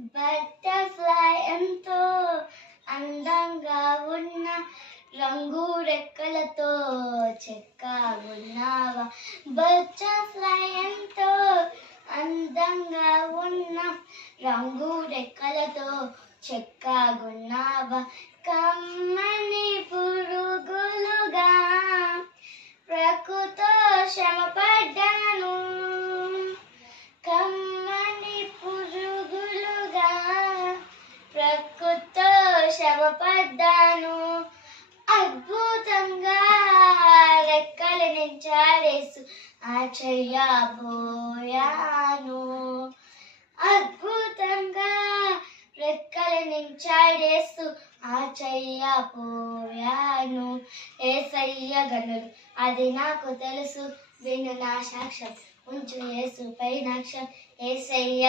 Butterfly ఎంతో అందంగా ఉన్న రంగు రెక్కలతో చెక్కగున్నావా. బటర్ఫ్లై ఎంతో అందంగా ఉన్న రంగు రెక్కలతో చెక్కగున్నావా. కమ్మని పురుగులుగా ప్రకృతో శ్రమపడ్డాను. కమ్మని పురుగులుగా ప్రకృతో శ్రమపడ్డాను. అద్భుతంగా రెక్కలు నించాడేసు ఆశ్చర్యపోయాను. అద్భుతంగా రెక్కలు నించాడేసు ఆశ్చర్యపోయాను. యేసయ్య గనుడు అది నాకు తెలుసు, విను నా సాక్ష్యం, ఉంచు యేసు పై నాక్ష్యం. యేసయ్య